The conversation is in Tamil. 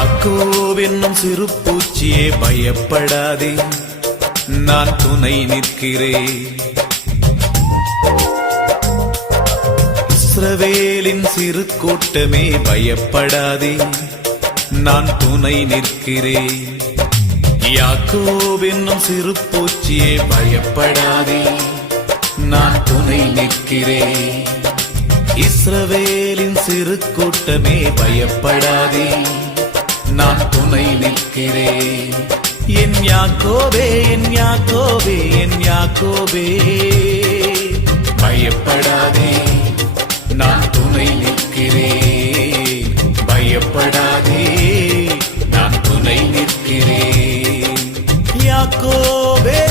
யாக்கோவென்னும் சிறு பூச்சியே பயப்படாதே, நான் துணை நிற்கிறேன். இஸ்ரவேலின் சிறு கூட்டமே பயப்படாதே, நான் துணை நிற்கிறேன். யாக்கோவென்னும் சிறு பூச்சியே பயப்படாதே, நான் துணை நிற்கிறேன். இஸ்ரவேலின் சிறு கூட்டமே பயப்படாதே, நான் துணை நிற்கிறேன். என் யாக்கோபே, என் யாக்கோபே, என் யாக்கோபே, பயப்படாதே, நான் துணை நிற்கிறேன். பயப்படாதே, நான் துணை நிற்கிறேன். யாக்கோபே.